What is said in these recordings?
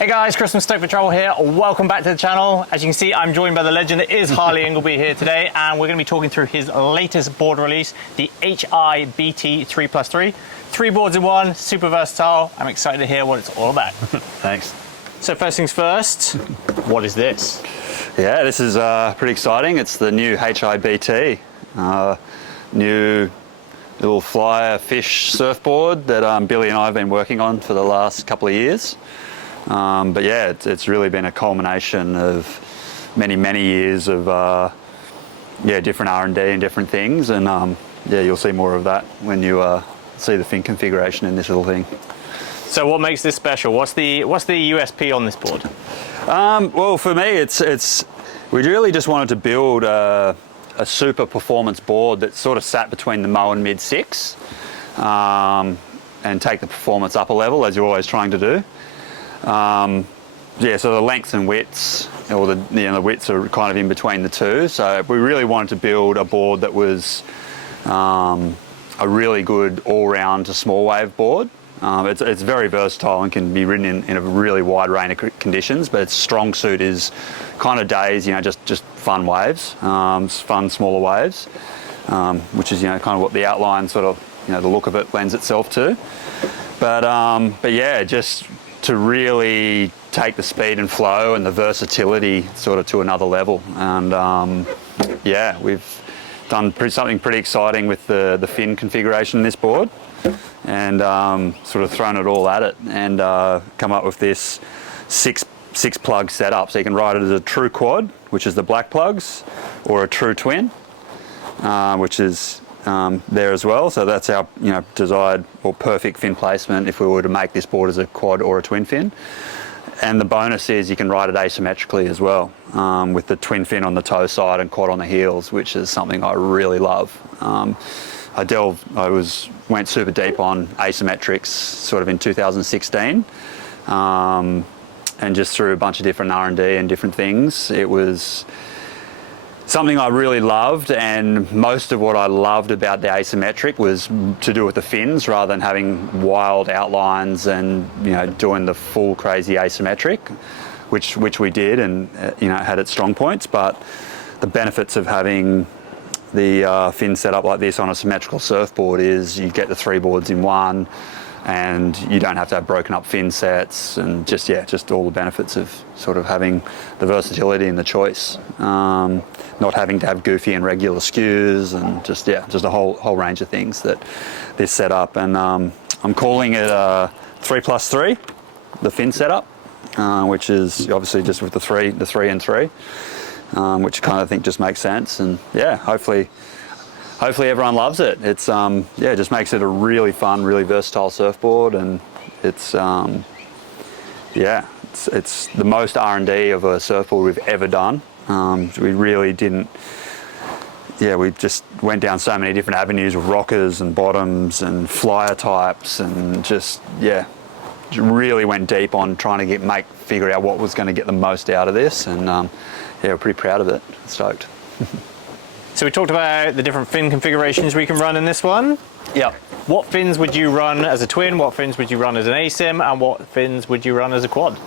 Hey guys, Chris from Stoked for Travel here. Welcome back to the channel. As you can see, I'm joined by the legend that is Harley Ingleby here today, and we're going to be talking through his latest board release, the HI BT 3+3. 3 boards in one, super versatile. I'm excited to hear what it's all about. Thanks. So first things first, what is this? Yeah, this is pretty exciting. It's the new HI BT, new little flyer fish surfboard that Billy and I have been working on for the last couple of years. But yeah, it's really been a culmination of many years of different R&D and different things, and yeah, you'll see more of that when you see the fin configuration in this little thing. So what makes this special? What's the USP on this board? Well, for me, we really just wanted to build a super performance board that sort of sat between the Moe Mid 6 and take the performance up a level, as you're always trying to do. Yeah, so the lengths and widths, or the widths are kind of in between the two. So we really wanted to build a board that was a really good all-round to small wave board. It's very versatile and can be ridden in a really wide range of conditions, but its strong suit is kind of days, just fun waves, fun smaller waves, which is kind of what the outline sort of, the look of it lends itself to. But yeah, just to really take the speed and flow and the versatility sort of to another level. And yeah, we've done something pretty exciting with the fin configuration in this board, and sort of thrown it all at it, and come up with this six plug setup. So you can ride it as a true quad, which is the black plugs, or a true twin, which is there as well. So that's our desired or perfect fin placement if we were to make this board as a quad or a twin fin. And the bonus is you can ride it asymmetrically as well, with the twin fin on the toe side and quad on the heels, which is something I really love. I went super deep on asymmetrics sort of in 2016, and just through a bunch of different R&D and different things, it was something I really loved. And most of what I loved about the asymmetric was to do with the fins, rather than having wild outlines and doing the full crazy asymmetric, which we did, and had its strong points. But the benefits of having the fin set up like this on a symmetrical surfboard is you get the 3 boards in one, and you don't have to have broken up fin sets, and just all the benefits of sort of having the versatility and the choice, not having to have goofy and regular skews, and just a whole range of things that this setup. And I'm calling it 3+3, the fin setup, which is obviously just with the three and three, which kind of think just makes sense. And yeah, hopefully everyone loves it. It's it just makes it a really fun, really versatile surfboard, and it's it's the most R&D of a surfboard we've ever done. We really didn't. Yeah, we just went down so many different avenues with rockers and bottoms and flyer types, and just really went deep on trying to figure out what was going to get the most out of this. And yeah, we're pretty proud of it. Stoked. So we talked about the different fin configurations we can run in this one. Yeah. What fins would you run as a twin? What fins would you run as an asym? And what fins would you run as a quad?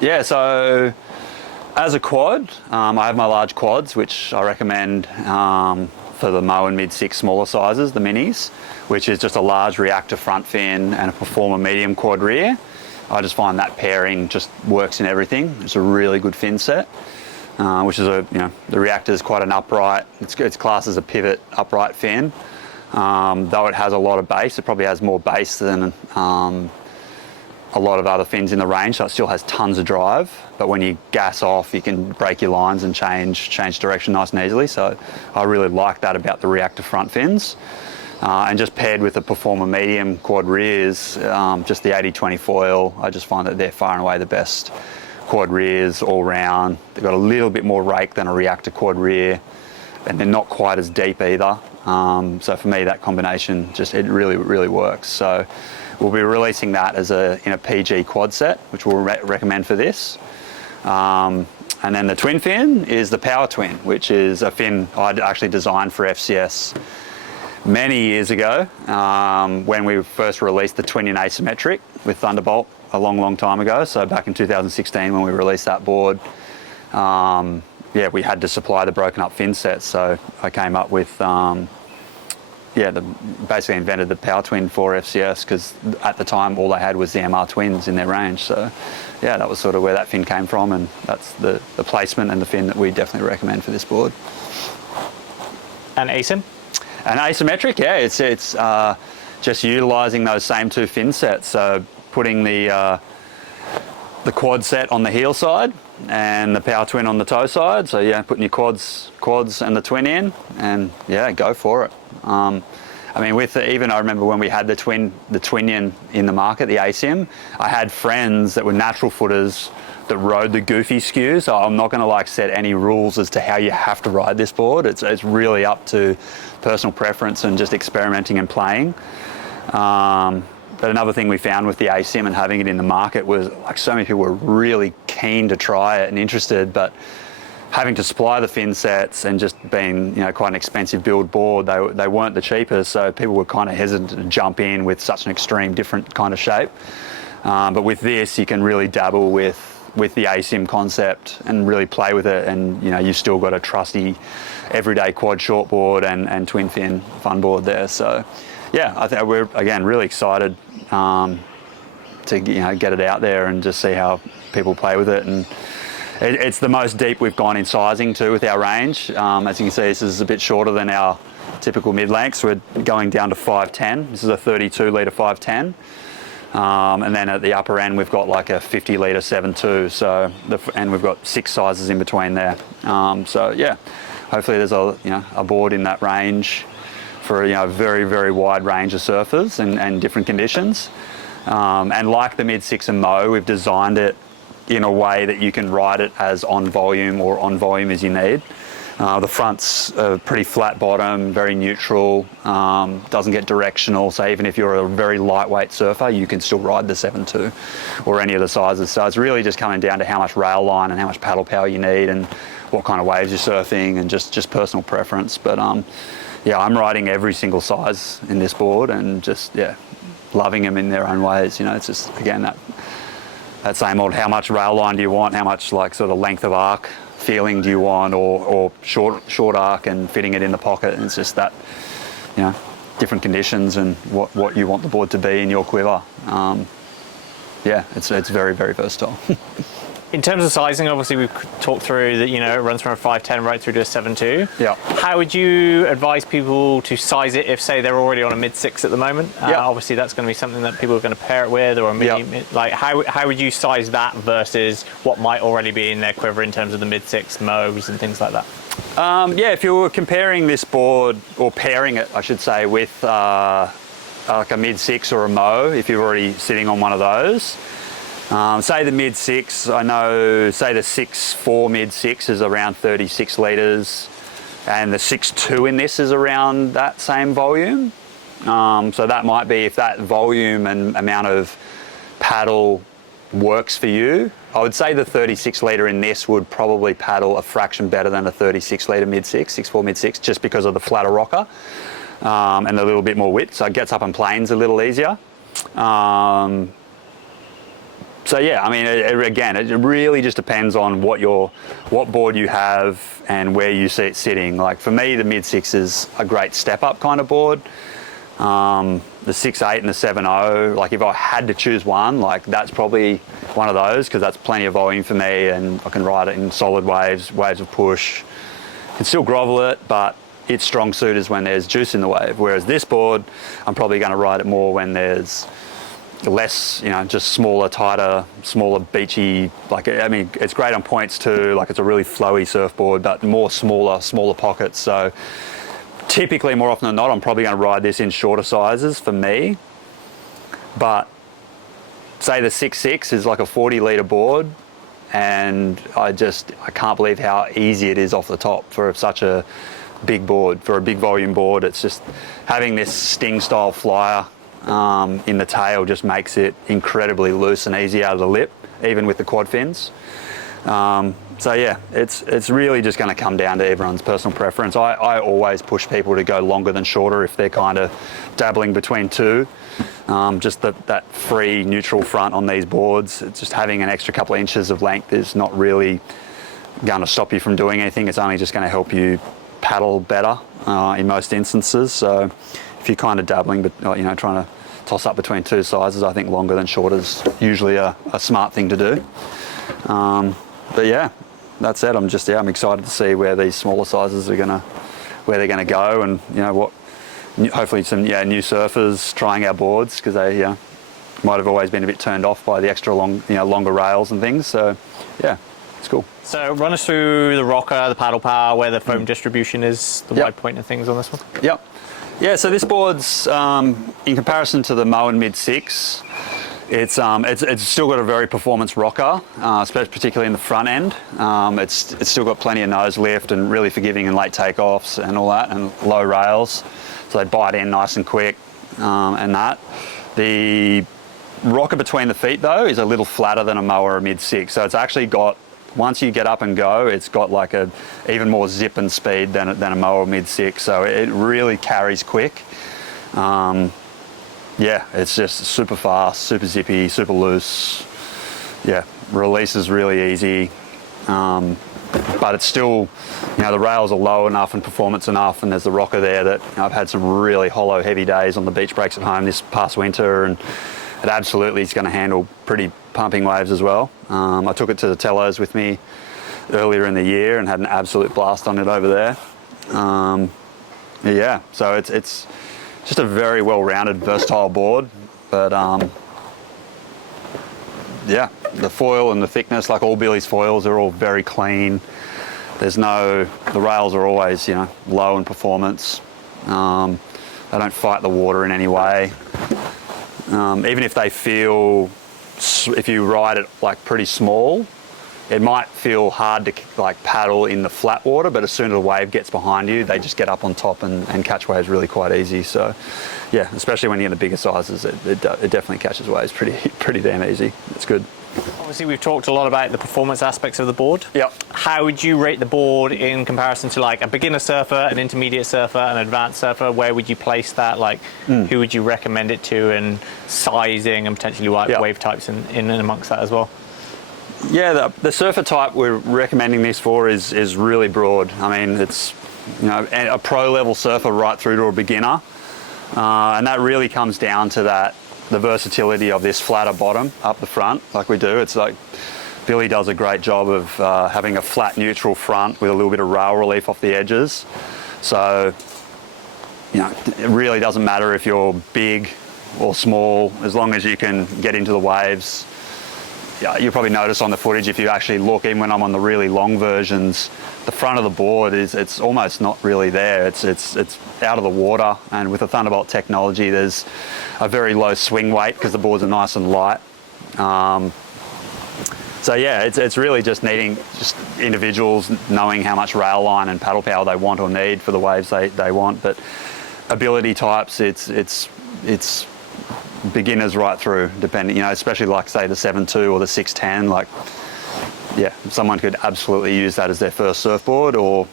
Yeah, so as a quad, I have my large quads, which I recommend for the Moe Mid 6 smaller sizes, the minis, which is just a large reactor front fin and a performer medium quad rear. I just find that pairing just works in everything. It's a really good fin set. Which is the reactor is quite an upright. It's classed as a pivot upright fin. Though it has a lot of bass, it probably has more bass than a lot of other fins in the range. So it still has tons of drive. But when you gas off, you can break your lines and change direction nice and easily. So I really like that about the reactor front fins. And just paired with the performer medium quad rears, just the 80/20 foil, I just find that they're far and away the best quad rears all round. They've got a little bit more rake than a reactor quad rear, and they're not quite as deep either. So for me, that combination it really works. So we'll be releasing that as in a PG quad set, which we'll recommend for this. And then the twin fin is the power twin, which is a fin I'd actually designed for FCS many years ago, when we first released the twin in asymmetric. with Thunderbolt a long time ago. So back in 2016 when we released that board, yeah, we had to supply the broken up fin sets. So I came up with, basically invented the Power Twin for FCS, because at the time all they had was the MR Twins in their range. So yeah, that was sort of where that fin came from, and that's the placement and the fin that we definitely recommend for this board. And Asym? And asymmetric, yeah, it's just utilising those same two fin sets. So putting the quad set on the heel side and the Power Twin on the toe side. So yeah, putting your quads and the twin in, and yeah, go for it. I mean, even I remember when we had the Twinion in the market, the Asym, I had friends that were natural footers that rode the goofy skew. So I'm not going to like set any rules as to how you have to ride this board. It's really up to personal preference and just experimenting and playing. But another thing we found with the Asym and having it in the market was like so many people were really keen to try it and interested, but having to supply the fin sets and just being, you know, quite an expensive build board, they weren't the cheapest, so people were kind of hesitant to jump in with such an extreme different kind of shape. But with this, you can really dabble with the Asym concept and really play with it, and you know, you've still got a trusty everyday quad shortboard and twin fin fun board there. So yeah, I think we're again really excited to, you know, get it out there and just see how people play with it. And it's the most deep we've gone in sizing too with our range. As you can see, this is a bit shorter than our typical mid lengths. We're going down to 510. This is a 32 litre 510. And then at the upper end, we've got like a 50 litre 7.2. So, and we've got 6 sizes in between there. So yeah, hopefully there's a board in that range for a very wide range of surfers and different conditions. And like the Mid 6 and Moe, we've designed it in a way that you can ride it as on volume or on volume as you need. The front's a pretty flat bottom, very neutral, doesn't get directional, so even if you're a very lightweight surfer, you can still ride the 7.2 or any of the sizes. So it's really just coming down to how much rail line and how much paddle power you need and what kind of waves you're surfing, and just personal preference. But yeah, I'm riding every single size in this board and just, yeah, loving them in their own ways. You know, it's just, again, that same old, how much rail line do you want, how much like sort of length of arc feeling do you want, or short arc and fitting it in the pocket. And it's just that, you know, different conditions and what you want the board to be in your quiver. Yeah, it's very versatile. In terms of sizing, obviously we've talked through that, you know, it runs from a 510 right through to a 7.2. Yeah. How would you advise people to size it if, say, they're already on a Mid 6 at the moment? Yeah. Obviously that's going to be something that people are going to pair it with, or a mid, like how would you size that versus what might already be in their quiver in terms of the Mid 6 Moes and things like that? Yeah, if you were comparing this board, or pairing it, I should say, with like a Mid 6 or a Moe, if you're already sitting on one of those, say the Mid 6, I know, say the 6.4 Mid 6 is around 36 litres, and the 6.2 in this is around that same volume. So that might be, if that volume and amount of paddle works for you, I would say the 36 litre in this would probably paddle a fraction better than a 36 litre Mid 6, 6.4 Mid 6, just because of the flatter rocker and a little bit more width, so it gets up in planes a little easier. So yeah, I mean, again, it really just depends on what board you have and where you see it sitting. Like for me, the Mid 6 is a great step up kind of board. The 6.8 and the 7.0, like if I had to choose one, like that's probably one of those, because that's plenty of volume for me, and I can ride it in solid waves of push. I can still grovel it, but its strong suit is when there's juice in the wave. Whereas this board, I'm probably going to ride it more when there's less, you know, just smaller, tighter, smaller, beachy. Like, I mean, it's great on points too. Like, it's a really flowy surfboard, but more smaller pockets. So typically, more often than not, I'm probably going to ride this in shorter sizes for me. But say the 6.6 is like a 40 litre board, and I can't believe how easy it is off the top for such a big board, for a big volume board. It's just having this Sting style flyer in the tail just makes it incredibly loose and easy out of the lip, even with the quad fins. So yeah, it's really just going to come down to everyone's personal preference. I always push people to go longer than shorter if they're kind of dabbling between two. Just that free neutral front on these boards, it's just having an extra couple of inches of length is not really going to stop you from doing anything. It's only just going to help you paddle better in most instances. So if you're kind of dabbling, but trying to toss up between two sizes, I think longer than shorter is usually a smart thing to do. But yeah, that's it. I'm excited to see where these smaller sizes are where they're gonna go, and hopefully some new surfers trying our boards, because they might have always been a bit turned off by the extra longer rails and things. So yeah, it's cool. So run us through the rocker, the paddle power, where the foam distribution is, the wide point and things on this one. Yep. Yeah, so this board's, in comparison to the Moe Mid 6, it's still got a very performance rocker, particularly in the front end. It's still got plenty of nose lift and really forgiving in late takeoffs and all that, and low rails, so they bite in nice and quick, and that. The rocker between the feet though is a little flatter than a Moe or a Mid 6, so it's actually got, once you get up and go, it's got like a even more zip and speed than a Moe or Mid 6, so it really carries quick. Yeah, it's just super fast, super zippy, super loose. Yeah, release is really easy, but it's still, the rails are low enough and performance enough, and there's the rocker there that I've had some really hollow, heavy days on the beach breaks at home this past winter, and it absolutely is going to handle pretty pumping waves as well. I took it to the Tolhurst with me earlier in the year and had an absolute blast on it over there. Yeah, so it's just a very well-rounded, versatile board, but yeah, the foil and the thickness, like all Billy's foils, are all very clean. The rails are always, low in performance. They don't fight the water in any way. Even if they feel, if you ride it like pretty small, it might feel hard to like paddle in the flat water, but as soon as a wave gets behind you, they just get up on top and catch waves really quite easy. So yeah, especially when you're in the bigger sizes, it definitely catches waves pretty damn easy. It's good. Obviously, we've talked a lot about the performance aspects of the board. Yep. How would you rate the board in comparison to like a beginner surfer, an intermediate surfer, an advanced surfer? Where would you place that? Like, who would you recommend it to, and sizing and potentially wave types in and amongst that as well? Yeah, the surfer type we're recommending this for is really broad. I mean, it's a pro level surfer right through to a beginner, and that really comes down to the versatility of this flatter bottom up the front, like we do. It's like Billy does a great job of having a flat neutral front with a little bit of rail relief off the edges. So it really doesn't matter if you're big or small, as long as you can get into the waves. Yeah, you'll probably notice on the footage, if you actually look, even when I'm on the really long versions, the front of the board it's almost not really there. It's out of the water, and with the Thunderbolt technology, there's a very low swing weight because the boards are nice and light. So yeah, it's really just needing individuals knowing how much rail line and paddle power they want or need for the waves they want. But ability types, it's beginners right through, depending, especially like say the 7.2 or the 6.10, like, yeah, someone could absolutely use that as their first surfboard, or,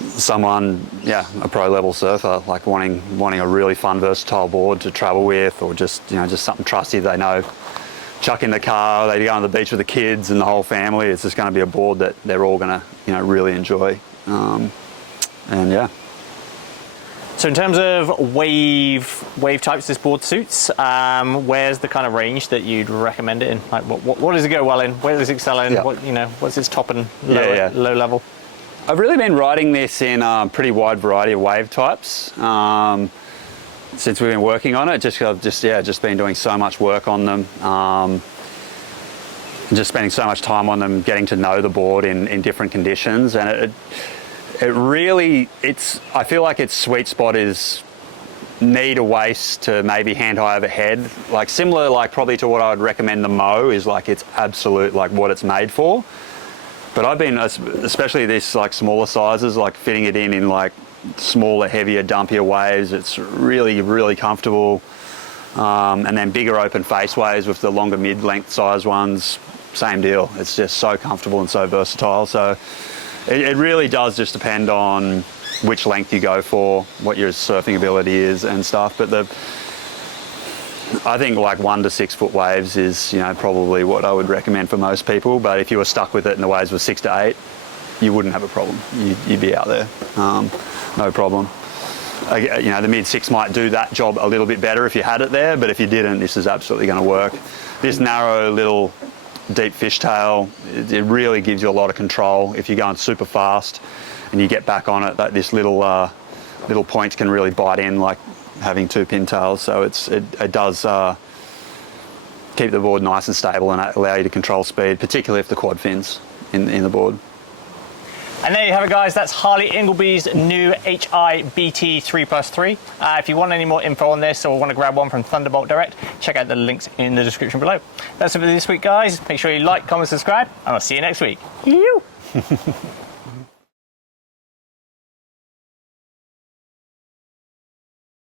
someone, a pro level surfer, like wanting a really fun, versatile board to travel with, or just something trusty they know. Chuck in the car, they go on the beach with the kids and the whole family. It's just going to be a board that they're all going to, really enjoy. And yeah. So in terms of wave types this board suits, where's the kind of range that you'd recommend it in? Like what does it go well in? Where does it excel in? Yeah. What's its top and low level? I've really been riding this in a pretty wide variety of wave types since we've been working on it. I've just been doing so much work on them, and just spending so much time on them, getting to know the board in different conditions, and I feel like its sweet spot is knee to waist to maybe hand high overhead, like similar, like probably to what I would recommend the Moe is, like it's absolute, like what it's made for. But I've been, especially this like smaller sizes, like fitting it in like smaller, heavier, dumpier waves. It's really, really comfortable. And then bigger open face waves with the longer mid-length size ones. same deal. It's just so comfortable and so versatile. So it really does just depend on which length you go for, what your surfing ability is and stuff. But I think like 1 to 6 foot waves is, you know, probably what I would recommend for most people. But if you were stuck with it and the waves were 6 to 8, you wouldn't have a problem. You'd be out there, no problem. You know, the mid 6 might do that job a little bit better if you had it there, but if you didn't, this is absolutely going to work. This narrow little deep fishtail, it really gives you a lot of control. If you're going super fast and you get back on it, that this little points can really bite in, like having 2 pintails. So it does keep the board nice and stable and allow you to control speed, particularly if the quad fins in the board. And there you have it, guys. That's Harley Ingleby's new HI BT 3+3. If you want any more info on this or want to grab one from Thunderbolt direct, check out the links in the description below. That's it for this week, guys. Make sure you like, comment, subscribe, and I'll see you next week.